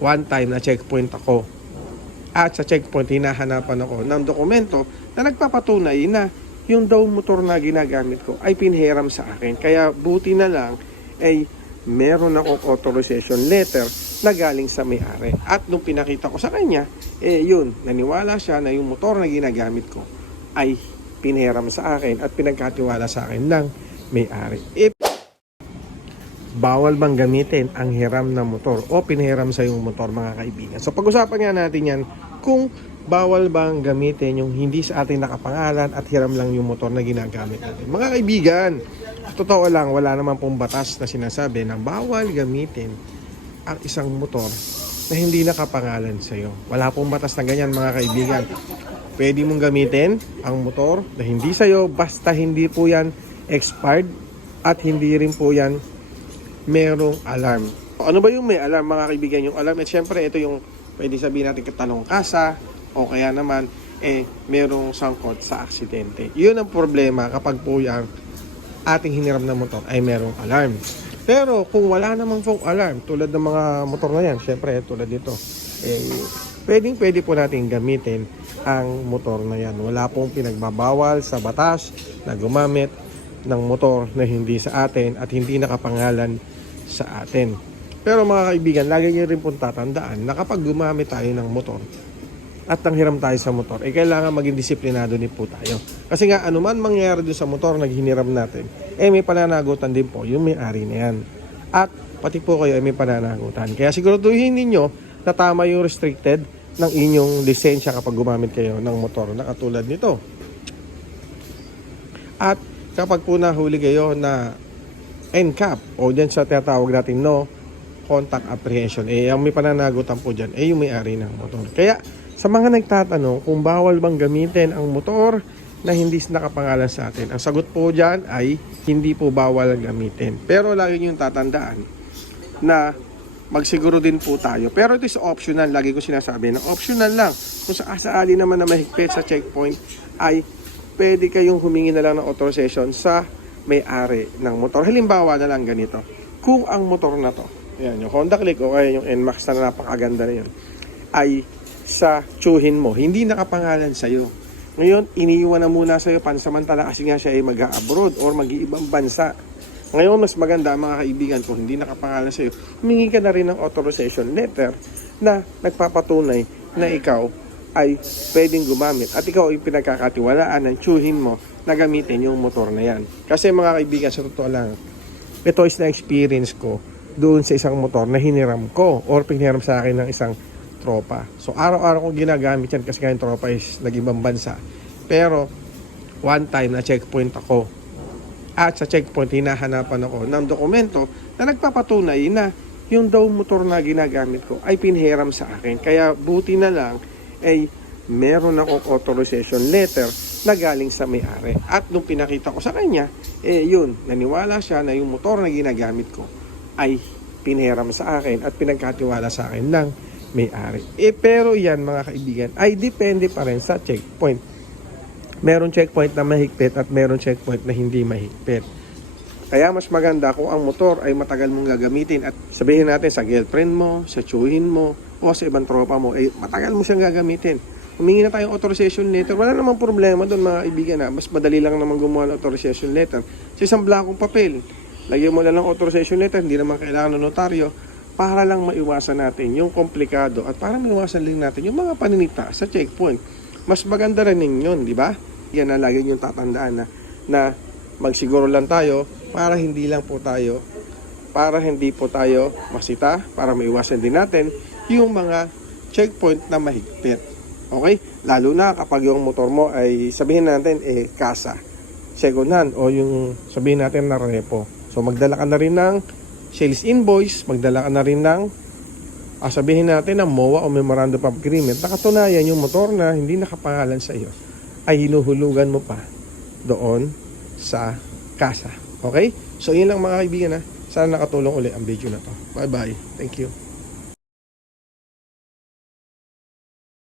one time na checkpoint ako. At sa checkpoint, hinahanapan ako ng dokumento na nagpapatunay na yung daw motor na ginagamit ko ay pinhiram sa akin. Kaya buti na lang ay meron akong authorization letter na galing sa may-ari. At nung pinakita ko sa kanya, eh yun, naniwala siya na yung motor na ginagamit ko ay pinhiram sa akin at pinagkatiwala sa akin ng may-ari. If bawal bang gamitin ang hiram na motor o pinhiram sa yung motor mga kaibigan. So pag-usapan nga natin yan kung bawal bang gamitin yung hindi sa ating nakapangalan at hiram lang yung motor na ginagamit natin. Mga kaibigan, totoo lang wala naman pong batas na sinasabi na bawal gamitin ang isang motor na hindi nakapangalan sa iyo. Wala pong batas na ganyan mga kaibigan. Pwede mong gamitin ang motor na hindi sa iyo basta hindi po yan expired at hindi rin po yan merong alarm. Ano ba yung may alarm mga kaibigan? Yung alarm, at syempre ito yung pwede sabihin natin katalong kasa o kaya naman eh merong sangkot sa aksidente. Yun ang problema kapag po yung ating hiniram na motor ay merong alarm. Pero kung wala namang pong alarm, tulad ng mga motor na yan, syempre tulad dito, eh, pwedeng pwede po natin gamitin ang motor na yan. Wala pong pinagbabawal sa batas na gumamit ng motor na hindi sa atin at hindi nakapangalan sa atin. Pero mga kaibigan, lagi nyo rin pong tatandaan na kapag gumamit tayo ng motor at nanghiram tayo sa motor, eh kailangan maging disiplinado din po tayo. Kasi nga, anuman mangyayari doon sa motor na hiniram natin, eh may pananagutan din po yung may-ari na yan. At pati po kayo ay may pananagutan. Kaya siguraduhin ninyo na tama yung restricted ng inyong lisensya kapag gumamit kayo ng motor na katulad nito. At kapag po nahuli kayo na NCAP o dyan sa tinatawag natin no contact apprehension, eh ang may pananagutan po dyan, eh yung may-ari ng motor. Kaya sa mga nagtatanong kung bawal bang gamitin ang motor na hindi nakapangalan sa atin, ang sagot po dyan ay hindi po bawal gamitin. Pero lagi nyo tatandaan na magsiguro din po tayo. Pero it is optional, lagi ko sinasabi na optional lang. Kung sa asaali naman na mahigpit sa checkpoint ay pwede kayong humingi na lang ng authorization sa may-ari ng motor. Halimbawa na lang ganito. Kung ang motor na to, ayan, yung Honda Click o kaya yung NMAX na napakaganda na yun, ay sa tsuhin mo, hindi nakapangalan sa'yo. Ngayon, iniiwan na muna sa'yo pansamantala kasi nga siya ay mag-abroad or mag-iibang bansa. Ngayon, mas maganda mga kaibigan kung hindi nakapangalan sa'yo, humingi ka na rin ng authorization letter na nagpapatunay na ikaw ay pwedeng gumamit at ikaw ay pinagkakatiwalaan ng tsuhin mo na gamitin yung motor na yan. Kasi mga kaibigan, sa totoo lang, ito is na experience ko doon sa isang motor na hiniram ko or piniram sa akin ng isang tropa. So araw-araw ko ginagamit yan kasi nga yung tropa is nag-ibang bansa. Pero one time na checkpoint ako at sa checkpoint hinahanapan ako ng dokumento na nagpapatunay na yung daw motor na ginagamit ko ay pinhiram sa akin. Kaya buti na lang ay meron akong authorization letter na galing sa may-ari. At nung pinakita ko sa kanya, eh yun, naniwala siya na yung motor na ginagamit ko ay pinhiram sa akin at pinagkatiwala sa akin ng may-ari. Eh pero yan mga kaibigan ay depende pa rin sa checkpoint. Meron checkpoint na mahigpit at meron checkpoint na hindi mahigpit. Kaya mas maganda kung ang motor ay matagal mong gagamitin at sabihin natin sa girlfriend mo, sa tsuhin mo, o sa ibang tropa mo, ay matagal mo siyang gagamitin. Humingi na tayong authorization letter. Wala namang problema doon mga kaibigan na mas madali lang naman gumawa ng authorization letter. Sa isang blakong papel, lagyan mo na lang authorization letter, hindi naman kailangan ng notaryo para lang maiwasan natin yung komplikado at para maiwasan din natin yung mga paninita sa checkpoint. Mas maganda rin yun, di ba? Yan na lagi yung tatandaan na, na magsiguro lang tayo para hindi lang po tayo para hindi po tayo masita, para maiwasan din natin yung mga checkpoint na mahigpit. Okay? Lalo na kapag yung motor mo ay sabihin natin eh kasa, second hand o yung sabihin natin na repo. So magdala ka na rin ng sales invoice, magdala ka na rin ng ah, sabihin natin ng MOA o Memorandum of Agreement na katunayan yung motor na hindi nakapangalan sa iyo ay hinuhulugan mo pa doon sa kasa. Okay? So yun lang mga kaibigan ha. Sana nakatulong uli ang video na to. Bye bye. Thank you.